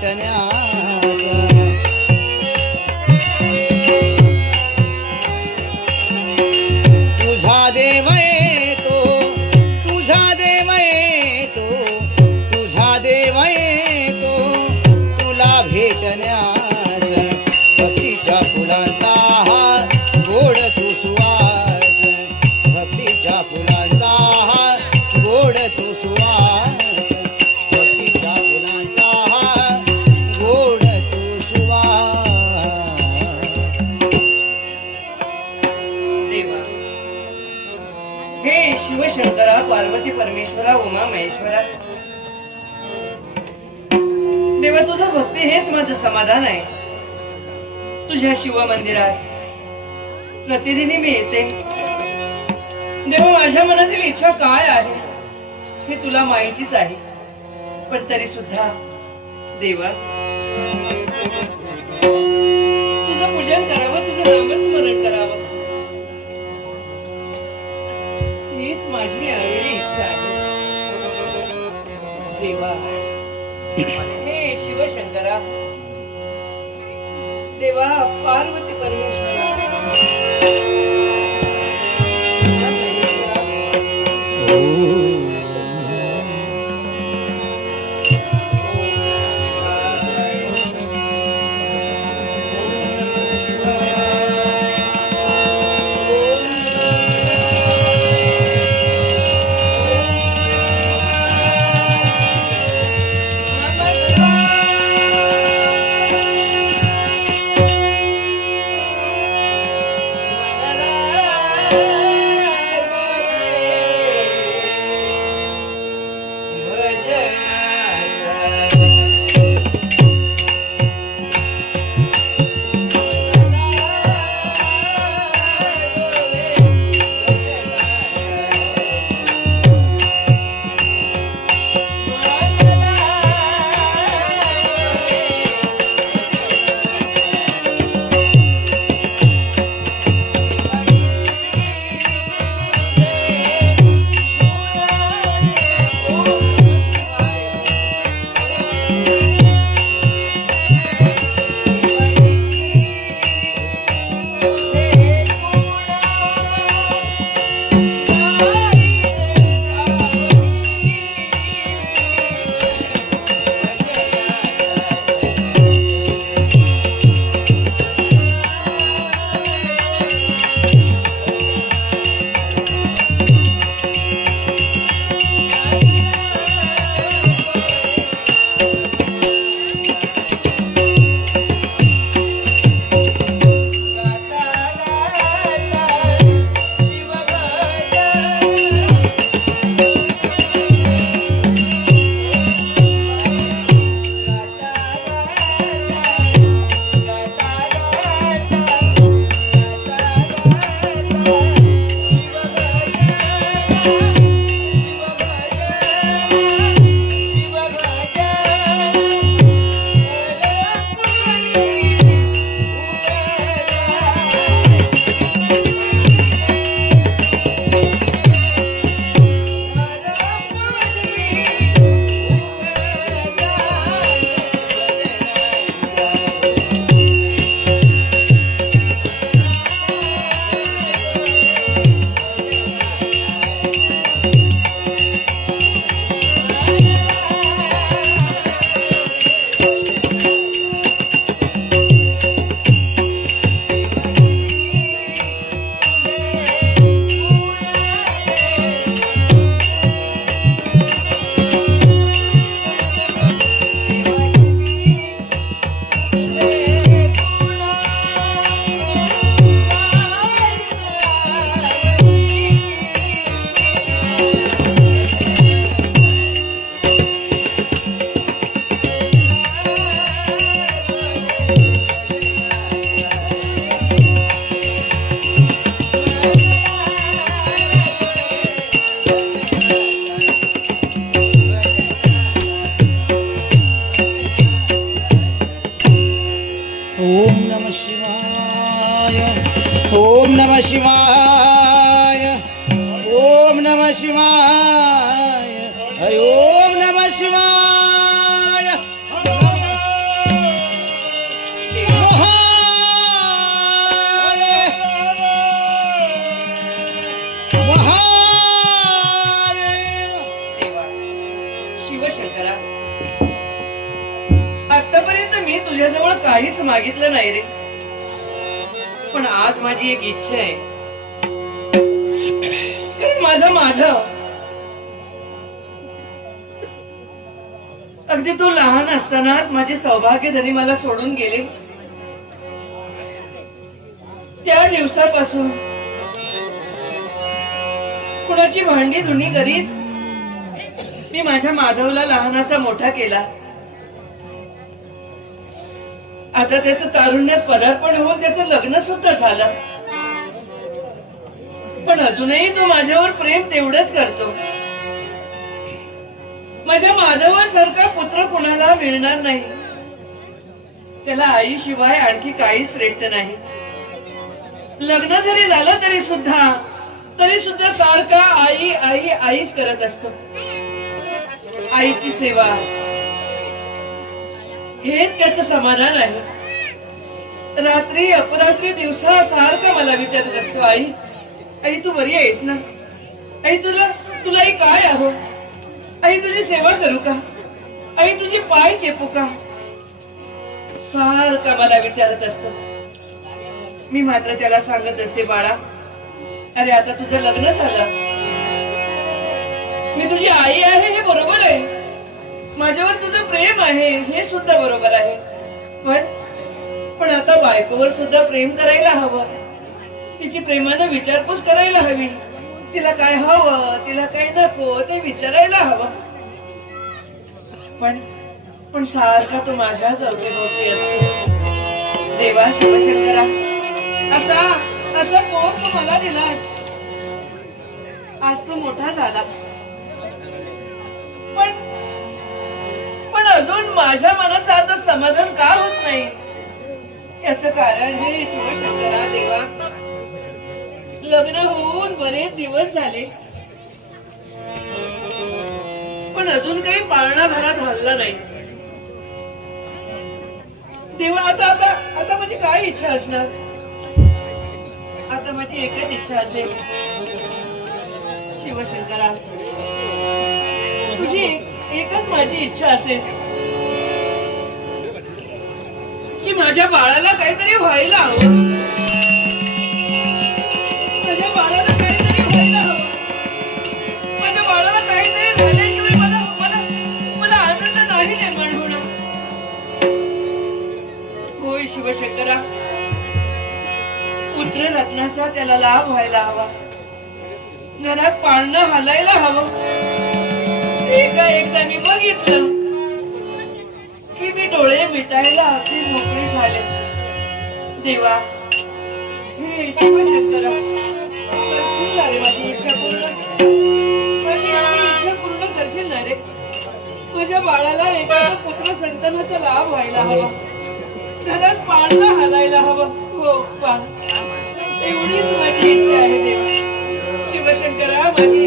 भेटण्यास तुझा देव येतो तुझा देव येतो तुझा देव येतो तुला भेटण्यास भक्तीच्या फुलांचा हा गोड तू सुवास भक्तीच्या फुलांचा हा गोड तू सुवास भक्तीच्या फुलांचा हा गोड तू सुवास देवा हे शिवशंकरा पार्वती परमेश्वरा उमा महेश्वरा देवा तुझं भक्ती हेच माझं समाधान आहे तुझ्या शिव मंदिरात प्रतिदिनी मी येते देवा माझ्या मनातील इच्छा काय आहे हे तुला माहितीच आहे पण तरी सुद्धा देवा तुझं पूजन करावं तुझं नामस्मरण करावं हीच माझी आलेली इच्छा आहे देवा हे शिवशंकरा देवा पार्वती परमेश्वरा ओम नमः शिवाय, ओम नमः शिवाय, ओम नमः शिवाय। शिवशंकरा, आतापर्यंत मी तुझ्याजवळ काहीच मागितलं नाही रे, पण आज माझी एक इच्छा आहे. कारण माझा माधव अगदी तू लहान असतानाच माझे सौभाग्य धनी मला सोडून गेले. त्या दिवसापासून कुणाची भांडी धुणी करीत मी माझ्या माधवला लहानाचा मोठा केला. आता त्याचं तारुण्यात पदार्पण होऊन त्याचं लग्न सुद्धा झालं, पण अजूनही तो माझ्यावर प्रेम तेवढंच करतो. माझ्या माधवासारखा पुत्र कुणाला मिळणार नाही. त्याला आईशिवाय आणखी काही श्रेष्ठ नाही. लग्न जरी झालं तरी सुद्धा सारखा आई आई आईच करत असतो. आईची सेवा हे त्याचं समाधान आहे. रात्री अपरात्री दिवसा सारखा मला विचारत असतो, आई आई तू बरी आहेस ना? आई तुलाही काय हवं? आई तुझी सेवा करू का? आई तुझे पाय चेपू का? सारखा मला विचारत असतो. मी मात्र त्याला सांगत असते, बाळा अरे आता तुझं लग्न झालं, मी तुझी आई आहे हे बरोबर आहे, माझ्यावर तुझं प्रेम आहे हे सुद्धा बरोबर आहे, पण आता बायकोवर सुद्धा प्रेम करायला हवं. तिची प्रेमानं विचारपूस करायला हवी. तिला काय हवं, तिला काय नको ते विचारायला हवं. पण सारखा तो माझ्याच अवतीभोवती असतो. देवा शिवशंकरा, असा पोर तू मला दिला, आज तो मोठा झाला, पण अजून माझ्या मनाचं आता समाधान का होत नाही? याचं कारण हे शिवशंकरा देवा, लग्न होऊन बरेच दिवस झाले, पण अजून काही पाळणा घरात हल्ला नाही. देवा आता माझी काय इच्छा असणार? आता माझी एकच इच्छा असेल, शिवशंकरा तुझी एकच माझी इच्छा असेल की माझ्या बाळाला काहीतरी व्हायला हवं. माझ्या बाळाला काहीतरी व्हायला हवं. माझ्या बाळाला काहीतरी झाल्याशिवाय मला आनंद नाही निर्माण होणार. होय शिवशंकरा, पुत्र रत्नाचा त्याला लाभ व्हायला हवा. घरात पाळणं हलायला हवं. एकदा मी बघितलं की मी डोळे मिटायला अगदी मोकळी झाले. देवा हे शिवशंकरा, करशील ना रे माझी इच्छा पूर्ण? माझी इच्छा पूर्ण करशील ना रे? माझ्या बाळाला एखादा पुत्र संतानाचा लाभ व्हायला हवा. घरात पाळणं हलायला हवं. हो एवढीच माझी इच्छा आहे देवा. शिवशंकरा माझी